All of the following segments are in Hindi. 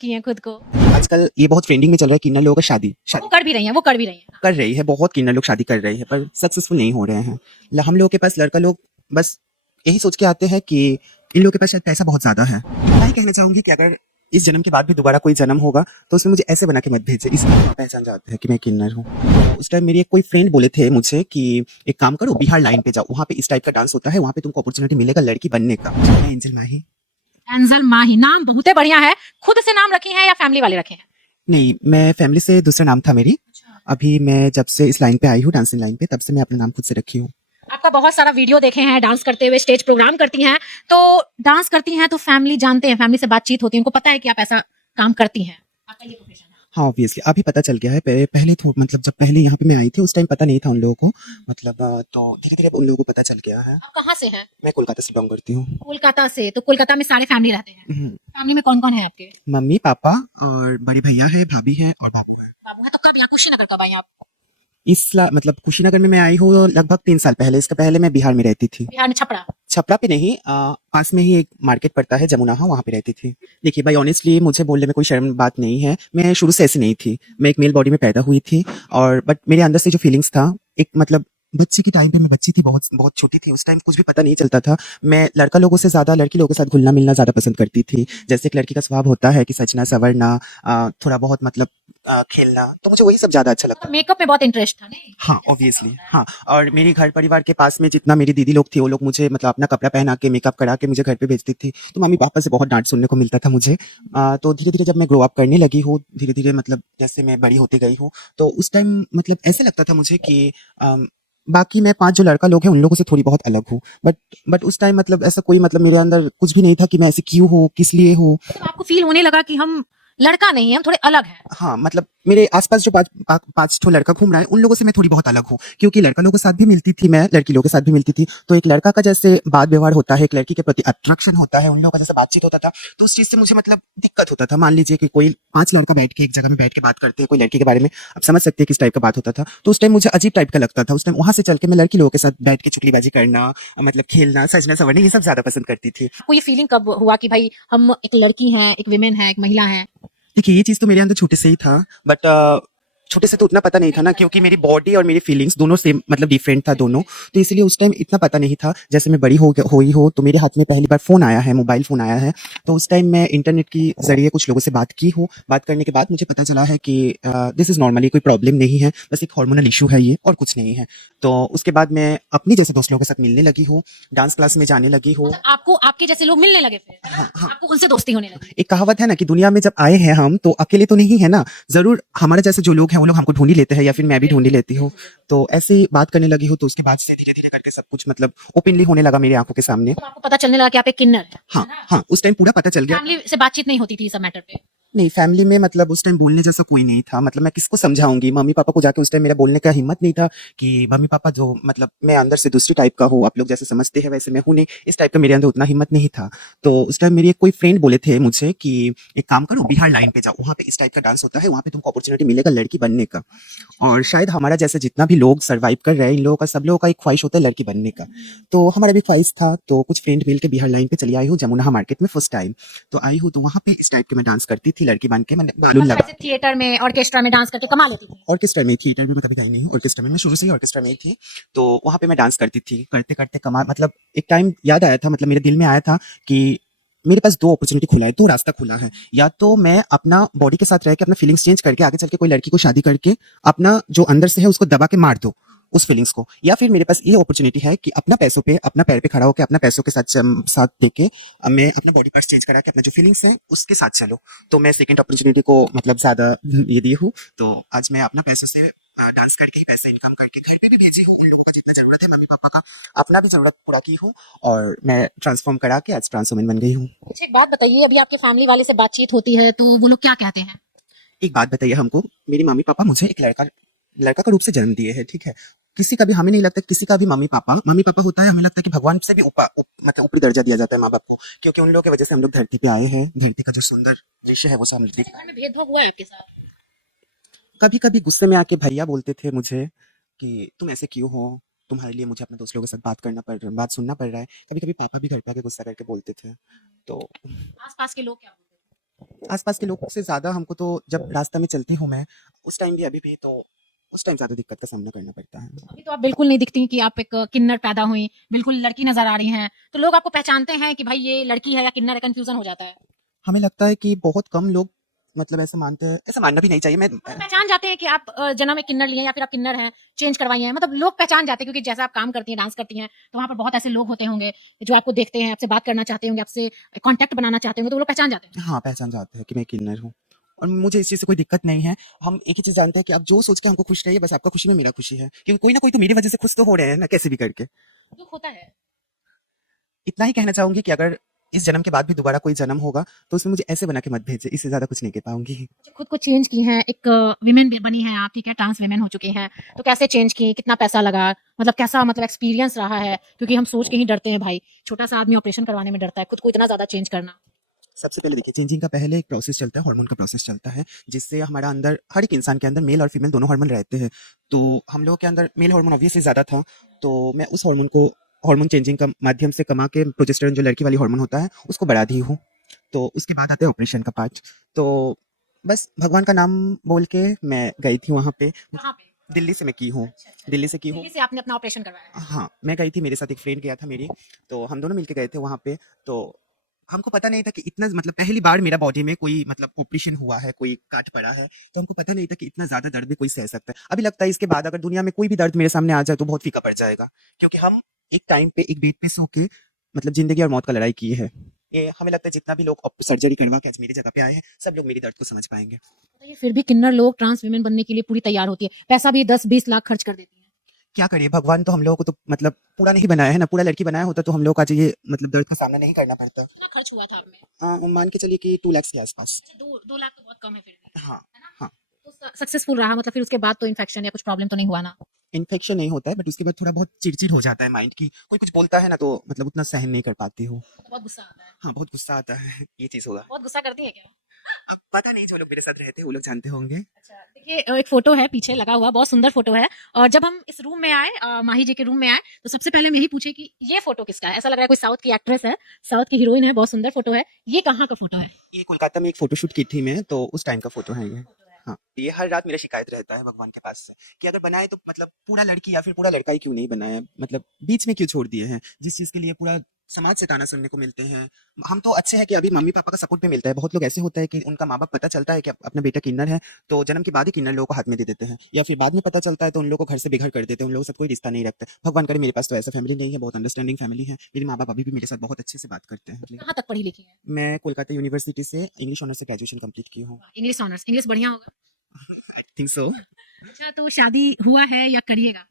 की हैं खुद को? आजकल ये बहुत ट्रेंडिंग में चल रहा है किन्नर लोगों का शादी वो कर भी रही हैं, वो कर भी रही हैं। कर रही है, बहुत किन्नर लोग शादी कर रहे हैं पर सक्सेसफुल नहीं हो रहे हैं। हम लोगों के पास लड़का लोग बस यही सोच के आते हैं कि इन लोगों के पास शायद पैसा बहुत ज्यादा है। मैं ही कहना चाहूंगी कि अगर इस जन्म के बाद भी दोबारा कोई जन्म होगा तो उसमें मुझे ऐसे बना के मत भेजे, इसलिए आप पहचान जाते हैं कि मैं किन्नर हूँ। तो उस टाइम मेरी एक कोई फ्रेंड बोले थे मुझे कि एक काम करो, बिहार लाइन पे जाओ, वहाँ पे इस टाइप का डांस होता है, वहाँ पे तुमको अपॉर्चुनिटी मिलेगा लड़की बनने का। मैं एंजल माही। एंजल माही नाम बहुत बढ़िया है। खुद से नाम रखी हैं या फैमिली वाले रखे हैं? नहीं, मैं फैमिली से दूसरा नाम था मेरी। अभी मैं जब से इस लाइन पे आई हूँ, डांसिंग लाइन पे, तब से मैं अपना नाम खुद से रखी हूँ। आपका बहुत सारा वीडियो देखे हैं डांस करते हुए, स्टेज प्रोग्राम करती हैं, तो डांस करती हैं तो फैमिली जानते हैं, फैमिली से बातचीत होती है, उनको पता है कि आप ऐसा काम करती हैं, आपका ये प्रोफेशन है। हाँ, ऑब्वियसली अभी पता चल गया है। पहले पहले तो मतलब जब पहले यहाँ पे मैं आई थी उस टाइम पता नहीं था उन लोगों को, मतलब तो धीरे-धीरे अब उन लोगों को पता चल गया है। आप कहाँ से हैं? मैं कोलकाता से बिलॉन्ग करती हूँ। कोलकाता से। तो कोलकाता में सारे फैमिली रहते हैं। फैमिली में कौन कौन है आपके? मम्मी, पापा और बड़े भैया है, भाभी है और बाबू है। बाबू है। तो कब यहाँ कुशीनगर कब आई आप? मतलब कुशीनगर में मैं आई हूँ लगभग 3 साल पहले। इसके पहले मैं बिहार में रहती थी। बिहार में छपरा? छपरा पे नहीं, पास में ही एक मार्केट पड़ता है जमुनाहा, वहाँ पे रहती थी। देखिए भाई, ऑनेस्टली मुझे बोलने में कोई शर्म बात नहीं है। मैं शुरू से ऐसी नहीं थी। मैं एक मेल बॉडी में पैदा हुई थी और बट मेरे अंदर से जो फीलिंग्स था, एक मतलब बच्ची की टाइम पे मैं बच्ची थी, बहुत बहुत छोटी थी उस टाइम, कुछ भी पता नहीं चलता था। मैं लड़का लोगों से ज़्यादा लड़की लोगों के साथ घुलना मिलना ज़्यादा पसंद करती थी। जैसे एक लड़की का स्वभाव होता है कि सजना संवरना, थोड़ा बहुत मतलब खेलना, तो मुझे वही सब ज़्यादा अच्छा लगता था। मेकअप में बहुत इंटरेस्ट था नहीं? हाँ, ऑब्वियसली हाँ। और मेरी घर परिवार के पास में जितना मेरी दीदी लोग थी, वो लोग मुझे मतलब अपना कपड़ा पहना के, मेकअप करा के मुझे घर पे भेजती थी। तो मम्मी पापा से बहुत डांट सुनने को मिलता था मुझे। तो धीरे धीरे जब मैं ग्रो अप करने लगी हूँ, धीरे धीरे मतलब जैसे मैं बड़ी होती गई हूँ, तो उस टाइम मतलब ऐसे लगता था मुझे कि बाकी मैं 5 जो लड़का लोग हैं उन लोगों से थोड़ी बहुत अलग हूँ। बट उस टाइम मतलब ऐसा कोई मतलब मेरे अंदर कुछ भी नहीं था कि मैं ऐसी क्यों हूँ, किस लिए हूँ। तो आपको फील होने लगा कि हम लड़का नहीं है, हम थोड़े अलग हैं? हाँ, मतलब मेरे आस-पास जो 5 ठो लड़का घूम रहा है, उन लोगों से मैं थोड़ी बहुत अलग हूँ। क्योंकि लड़का लोगों के साथ भी मिलती थी मैं, लड़की लोगों के साथ भी मिलती थी। तो एक लड़का का जैसे बात व्यवहार होता है, एक लड़की के प्रति अट्रैक्शन होता है, उन लोगों का जैसे बातचीत होता था, तो उस चीज़ से मुझे मतलब दिक्कत होता था। मान लीजिए कि कोई 5 लड़का बैठ के एक जगह में बैठ के बात करते हैं कोई लड़की के बारे में, आप समझ सकते हैं किस टाइप का बात होता था। तो उस टाइम मुझे अजीब टाइप का लगता था। उस टाइम वहाँ से चल के मैं लड़की लोगों के साथ बैठ के चुगलीबाजी करना, मतलब खेलना, सजना-संवरना, ये सब ज़्यादा पसंद करती थी। आपको ये फीलिंग कब हुआ कि भाई हम एक लड़की हैं, एक विमेन है, एक महिला है? देखिए, ये चीज़ तो मेरे अंदर छोटे से ही था, बट छोटे से तो उतना पता नहीं था ना, क्योंकि मेरी बॉडी और मेरी फीलिंग्स दोनों सेम मतलब डिफरेंट था दोनों, तो इसलिए उस टाइम इतना पता नहीं था। जैसे मैं बड़ी हुई हो तो मेरे हाथ में पहली बार फ़ोन आया है, मोबाइल फ़ोन आया है, तो उस टाइम मैं इंटरनेट के ज़रिए कुछ लोगों से बात की हूँ। बात करने के बाद मुझे पता चला है कि दिस इज़ नॉर्मली कोई प्रॉब्लम नहीं है, बस एक हार्मोनल इश्यू है ये और कुछ नहीं है। तो उसके बाद मैं अपनी जैसे दोस्त लोगों के साथ मिलने लगी हूँ, डांस क्लास में जाने लगी हूँ। मतलब आपको आपके जैसे लोग मिलने लगे फिर, है ना? हाँ, हाँ। आपको उनसे दोस्ती होने लगी। एक कहावत है ना कि दुनिया में जब आए हैं हम तो अकेले तो नहीं है ना, ज़रूर हमारे जैसे जो लोग हैं वो लोग हमको ढूँढ ही लेते हैं या फिर मैं भी ढूँढ ही लेती हूँ। तो ऐसे ही बात करने लगी हूँ, तो उसके बाद से धीरे-धीरे करके सब कुछ मतलब ओपनली होने लगा मेरी आँखों के सामने। तो आपको पता चलने लगा कि आप एक किन्नर हैं, हाँ, है ना? हाँ, उस टाइम पूरा पता चल गया। फैमिली से बातचीत नहीं होती थी इस सब मैटर पे? नहीं, फैमिली में मतलब उस टाइम बोलने जैसा कोई नहीं था, मतलब मैं किसको समझाऊँगी? मम्मी-पापा को जाके उस टाइम मेरा बोलने का हिम्मत नहीं था कि मम्मी-पापा जो मतलब मैं अंदर से दूसरी टाइप का हूँ, आप लोग जैसे समझते हैं वैसे मैं हूँ नहीं, इस टाइप का मेरे अंदर उतना हिम्मत नहीं था। तो उस टाइम मेरी एक कोई फ्रेंड बोले थे मुझे कि एक काम करो, बिहार लाइन पे जाओ, वहाँ पे इस टाइप का डांस होता है, वहाँ पे तुमको अपॉर्च्युनिटी मिलेगा लड़की बनने का। और शायद हमारा जैसे जितना भी लोग सर्वाइव कर रहे हैं, इन लोगों का सब लोगों का एक ख्वाहिश होता है लड़की बनने का। तो हमारा भी ख्वाहिश था, तो कुछ फ्रेंड मिल के बिहार लाइन पे चली आई हूँ, जमुनाहा मार्केट में फर्स्ट टाइम। तो आई हूँ, तो वहाँ पे इस टाइप के मैं डांस करती थी, लड़की बन के मैंने बालून मतलब लगा ऐसे थिएटर में, ऑर्केस्ट्रा में डांस करके कमा लेती थी? ऑर्केस्ट्रा में, थिएटर में मैं कभी गई नहीं हूँ, ऑर्केस्ट्रा में मैं शुरू से ही ऑर्केस्ट्रा में ही थी। तो वहाँ पे मैं डांस करती थी, करते-करते कमा मतलब एक टाइम याद आया था, मतलब मेरे दिल में आया था कि मेरे पास 2 अपॉर्च्युनिटी खुला है, 2 रास्ता खुला है। या तो मैं अपना बॉडी के साथ रह के अपना फीलिंग्स चेंज करके आगे चल के कोई लड़की को शादी करके अपना जो अंदर से है उसको दबा के मार दूँ, उस फीलिंग्स को। या फिर मेरे पास ये अपॉर्च्युनिटी है कि अपना पैसों पे, अपना पैर पे खड़ा होके, अपना पैसों के साथ देके मैं अपना बॉडी पार्ट्स चेंज करा के अपना जो फीलिंग्स हैं उसके साथ चलूँ। तो मैं सेकंड अपॉर्च्युनिटी को मतलब ज़्यादा ये दी हूँ। तो आज मैं अपना पैसों से डांस करके ही पैसे इनकम करके घर पे भी भेजी हूँ, उन लोगों का जितना ज़रूरत है मम्मी-पापा का, अपना भी ज़रूरत पूरा की हूँ और मैं ट्रांसफ़ॉर्म करा के आज ट्रांस वुमन बन गई हूँ। अच्छा एक बात बताइए, अभी आपके फैमिली वाले से बातचीत होती है तो वो लोग क्या कहते हैं? एक बात बताइए हमको, मेरी मम्मी-पापा मुझे एक लड़का लड़का का रूप से जन्म दिए हैं, ठीक है? किसी का भी हमें नहीं लगता किसी का भी मम्मी-पापा होता है, हमें लगता है कि भगवान से भी मतलब ऊपरी दर्जा दिया जाता है माँ-बाप को, क्योंकि उन लोगों की वजह से हम लोग धरती पे आए हैं, धरती का जो सुंदर दृश्य है वो सब हम देख घर पाए। में भेदभाव हुआ है आपके साथ? कभी-कभी गुस्से में आके भैया बोलते थे मुझे कि तुम ऐसे क्यों हो? तुम्हारे लिए मुझे अपने दोस्त लोगों के साथ बात सुनना पड़ रहा है। कभी-कभी पापा भी घर पे आके गुस्सा करके बोलते थे। तो आस-पास के लोग क्या बोलते हैं? आसपास के लोगों से ज़्यादा हमको तो जब रास्ता में चलती हूँ मैं, उस टाइम भी अभी भी तो उस टाइम ज़्यादा दिक्कत का सामना करना पड़ता है। अभी तो आप बिल्कुल नहीं दिखती कि आप एक किन्नर पैदा हुई, बिल्कुल लड़की नज़र आ रही हैं, तो लोग आपको पहचानते हैं कि भाई ये लड़की है या किन्नर है, कन्फ्यूज़न हो जाता है। हमें लगता है कि बहुत कम लोग मतलब ऐसा मानते हैं, ऐसा मानना भी नहीं चाहिए। मैं मतलब पहचान जाते हैं कि आप जन्म में किन्नर लिए हैं या फिर आप किन्नर हैं, चेंज करवाई हैं, मतलब लोग पहचान जाते हैं क्योंकि जैसा आप काम करती हैं, डांस करती हैं, तो वहाँ पर बहुत ऐसे लोग होते होंगे जो आपको देखते हैं, आपसे बात करना चाहते होंगे, आपसे कॉन्टैक्ट बनाना चाहते होंगे, तो वो लोग पहचान जाते हैं। हाँ, पहचान जाते हैं कि मैं किन्नर हूँ और मुझे इस चीज़ से कोई दिक्कत नहीं है। हम एक ही चीज़ जानते हैं कि आप जो सोच के हमको खुश रहिए, बस आपका खुशी में मेरा खुशी है। क्योंकि कोई ना कोई तो मेरी वज़ह से खुश तो हो रहे हैं ना, कैसे भी करके। दुःख होता है। इतना ही कहना चाहूँगी कि अगर इस जन्म के बाद भी दोबारा कोई जन्म होगा, तो उसमें मुझे ऐसे बना के मत भेजिए, इससे ज़्यादा कुछ नहीं कह पाऊँगी। अच्छा, खुद को चेंज की हैं, एक विमेन बनी हैं आप, ठीक है, ट्रांस विमेन हो चुकी हैं, तो कैसे चेंज की, कितना पैसा लगा, मतलब कैसा मतलब एक्सपीरियंस रहा है, क्योंकि हम सोच के ही डरते हैं भाई, छोटा सा आदमी ऑपरेशन करवाने में डरता है, खुद को इतना ज्यादा चेंज करना। सबसे पहले देखिए, चेंजिंग का पहले एक प्रोसेस चलता है, हार्मोन का प्रोसेस चलता है, जिससे हमारा अंदर हर एक इंसान के अंदर मेल और फीमेल दोनों हार्मोन रहते हैं। तो हम लोगों के अंदर मेल हार्मोन ऑब्वियसली ज़्यादा था, तो मैं उस हार्मोन को हार्मोन चेंजिंग का माध्यम से कमा के प्रोजेस्टेरोन जो लड़की वाली हार्मोन होता है, उसको बढ़ा दी हूँ। तो उसके बाद आते हैं ऑपरेशन का पार्ट। तो बस भगवान का नाम बोल के मैं गई थी वहाँ पे। कहाँ पे? दिल्ली से मैं की हूँ, अच्छा अच्छा, दिल्ली से की हूँ। दिल्ली से आपने अपना ऑपरेशन करवाया है। हाँ, मैं गई थी, मेरे साथ एक फ्रेंड गया था मेरी, तो हम दोनों मिलके गए थे वहाँ पे। तो हमको पता नहीं था कि इतना मतलब पहली बार मेरा बॉडी में कोई मतलब ऑपरेशन हुआ है, कोई काट पड़ा है, तो हमको पता नहीं था कि इतना ज़्यादा दर्द भी कोई सह सकता है। अभी लगता है इसके बाद अगर दुनिया में कोई भी दर्द मेरे सामने आ जाए तो बहुत फीका पड़ जाएगा, क्योंकि हम एक टाइम पे एक बेड पे सो के मतलब ज़िंदगी और मौत का लड़ाई की है। ये हमें लगता है जितना भी लोग सर्जरी करवा के आज मेरी जगह पे आए हैं, सब लोग मेरी दर्द को समझ पाएँगे। बताइए, फिर भी किन्नर लोग ट्रांस विमेन बनने के लिए पूरी तैयार होती है, पैसा भी 10-20 लाख खर्च कर देती है। क्या करिए, भगवान तो हम लोगों को तो मतलब पूरा नहीं बनाया है ना, पूरा लड़की बनाया होता तो हम लोग को आज ये मतलब दर्द का सामना नहीं करना पड़ता। कितना खर्च हुआ था आप में? मान के चलिए कि 2 लाख के आसपास। अच्छा, 2 लाख तो बहुत कम है फिर भी, हाँ, है ना? हाँ। तो सक्सेसफुल रहा, मतलब फिर उसके बाद तो इन्फेक्शन या कुछ प्रॉब्लम तो नहीं हुआ ना? इन्फेक्शन नहीं होता है, बट उसके बाद थोड़ा बहुत चिड़चिड़ हो जाता है माइंड की, कोई कुछ बोलता है ना तो मतलब उतना सहन नहीं कर पाती हूँ। तो बहुत गुस्सा आता है। हाँ, बहुत गुस्सा आता है, ये चीज़ होगा। बहुत गुस्सा करती है क्या? पता नहीं, जो लोग मेरे साथ रहते हैं वो लोग जानते होंगे। अच्छा, देखिए एक फ़ोटो है पीछे लगा हुआ, बहुत सुंदर फ़ोटो है और जब हम इस रूम में आए माही जी के रूम में आए, तो सबसे पहले हम यही पूछे कि ये फ़ोटो किसका है? ऐसा लग रहा है कोई साउथ की एक्ट्रेस है, साउथ की हीरोइन है, बहुत सुंदर फ़ोटो है। ये कहाँ का फ़ोटो है? ये कोलकाता में एक फोटोशूट की थी मैं, तो उस टाइम का फोटो है ये। फ़ोटो है। हाँ, ये हर रात मेरा शिकायत रहता है भगवान के पास से कि अगर बनाए तो मतलब पूरा लड़की या फिर पूरा लड़का ही क्यों नहीं बनाया, मतलब बीच में क्यों छोड़ दिए हैं, जिस चीज़ के लिए पूरा समाज से ताना सुनने को मिलते हैं। हम तो अच्छे हैं कि अभी मम्मी पापा का सपोर्ट भी मिलता है। बहुत लोग ऐसे होता है कि उनका माँ बाप पता चलता है कि अपना बेटा किन्नर है, तो जन्म के बाद ही किन्नर लोगों को हाथ में दे देते हैं, या फिर बाद में पता चलता है तो उन लोगों को घर से बेघर कर देते हैं, उन लोगों से कोई रिश्ता नहीं रखते। भगवान करे मेरे पास तो ऐसा फैमिली नहीं है, बहुत अंडरस्टैंडिंग फैमिली है। मेरे माँ बाप अभी भी मेरे साथ बहुत अच्छे से बात करते हैं। कहाँ तक पढ़ी लिखी हैं? मैं कोलकाता यूनिवर्सिटी से इंग्लिश ऑनर्स से ग्रेजुएशन कंप्लीट की हूँ। इंग्लिश ऑनर्स, इंग्लिश बढ़िया होगा। I think so. अच्छा, तो शादी हुआ है या करिएगा?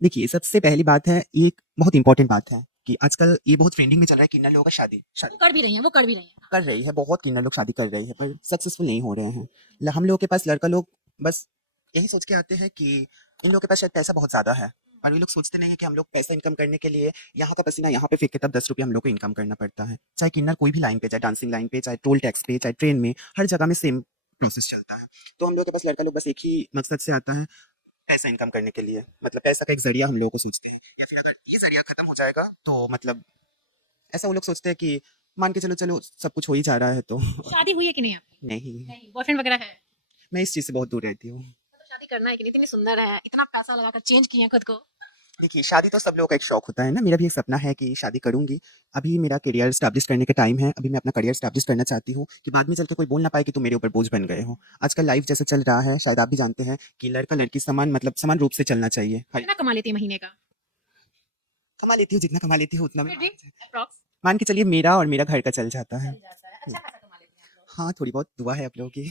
देखिए, सबसे पहली बात है, एक बहुत इंपॉर्टेंट बात है कि आजकल ये बहुत ट्रेंडिंग में चल रहा है, किन्नर लोगों का शादी शादी वो कर भी रही हैं, वो कर भी रही हैं। कर रही है, बहुत किन्नर लोग शादी कर रही है, पर सक्सेसफुल नहीं हो रहे हैं। हम लोगों के पास लड़का लोग बस यही सोच के आते हैं कि इन लोगों के पास शायद पैसा बहुत ज़्यादा है, और ये लोग सोचते नहीं है कि हम लोग पैसा इनकम करने के लिए यहाँ का पसीना यहाँ पे फेंक के तब 10 रुपये हम लोग को इनकम करना पड़ता है। चाहे किन्नर कोई भी लाइन पे, चाहे डांसिंग लाइन पे, चाहे टोल टैक्स पे, चाहे ट्रेन में, हर जगह में सेम प्रोसेस चलता है। तो हम लोग के पास लड़का लोग बस एक ही मकसद से आता है, पैसा इनकम करने के लिए, मतलब पैसा का एक ज़रिया हम लोगों को सोचते हैं, या फिर अगर ये ज़रिया खत्म हो जाएगा तो मतलब ऐसा वो लोग सोचते हैं कि मान के चलो चलो सब कुछ हो ही जा रहा है तो शादी हुई है कि नहीं आपकी? नहीं, नहीं, बॉयफ्रेंड वगैरह है? मैं इस चीज़ से बहुत दूर रहती हूँ। तो शादी करना है कि नहीं? इतनी सुंदर है, इतना पैसा लगाकर चेंज किए हैं खुद को। देखिए, शादी तो सब लोगों का एक शौक होता है ना, मेरा भी एक सपना है कि शादी करूँगी। अभी मेरा करियर स्टैब्लिश करने का टाइम है, अभी मैं अपना करियर स्टैब्लिश करना चाहती हूँ कि बाद में चल के कोई बोल ना पाए कि तुम मेरे ऊपर बोझ बन गए हो। आजकल लाइफ जैसे चल रहा है, शायद आप भी जानते हैं कि लड़का लड़की समान मतलब समान रूप से चलना चाहिए। हर कितना कमा लेती है महीने का? कमा लेती हूँ, जितना कमा लेती हूँ उतना में फिर भी अप्रॉक्स मान के चलिए मेरा और मेरा घर का चल जाता है। चल जाता है। अच्छा खासा कमा लेती हैं आप लोग। हाँ, थोड़ी बहुत दुआ है आप लोगों की।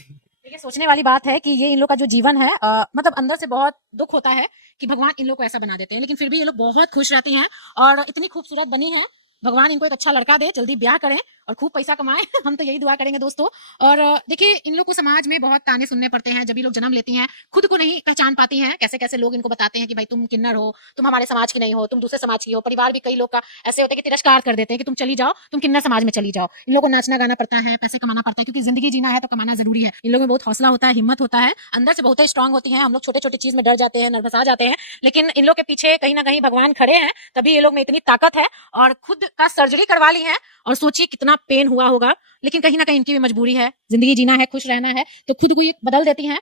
देखिए, सोचने वाली बात है कि ये इन लोग का जो जीवन है मतलब अंदर से बहुत दुख होता है कि भगवान इन लोग को ऐसा बना देते हैं, लेकिन फिर भी ये लोग बहुत खुश रहती हैं और इतनी खूबसूरत बनी हैं। भगवान इनको एक अच्छा लड़का दे, जल्दी ब्याह करें और खूब पैसा कमाएं। हम तो यही दुआ करेंगे दोस्तों। और देखिए, इन लोग को समाज में बहुत ताने सुनने पड़ते हैं जब ये लोग जन्म लेती हैं, खुद को नहीं पहचान पाती हैं। कैसे कैसे लोग इनको बताते हैं कि भाई तुम किन्नर हो, तुम हमारे समाज की नहीं हो, तुम दूसरे समाज की हो। परिवार भी कई लोग का ऐसे होते हैं कि तिरस्कार कर देते हैं कि तुम चली जाओ, तुम किन्नर समाज में चली जाओ। इन लोगों को नाचना गाना पड़ता है, पैसे कमाना पड़ता है, क्योंकि जिंदगी जीना है तो कमाना जरूरी है। इन लोगों में बहुत हौसला होता है, हिम्मत होता है, अंदर से बहुत स्ट्रांग होती हैं। हम लोग छोटे छोटे चीज में डर जाते हैं, नर्वस आ जाते हैं, लेकिन इन लोग के पीछे कहीं ना कहीं भगवान खड़े हैं, तभी ये लोग में इतनी ताकत है। और खुद का सर्जरी करवा ली है और सोचिए कितना पेन हुआ होगा, लेकिन कहीं ना कहीं इनकी भी मजबूरी है, जिंदगी जीना है, खुश रहना है, तो खुद को ये बदल देती हैं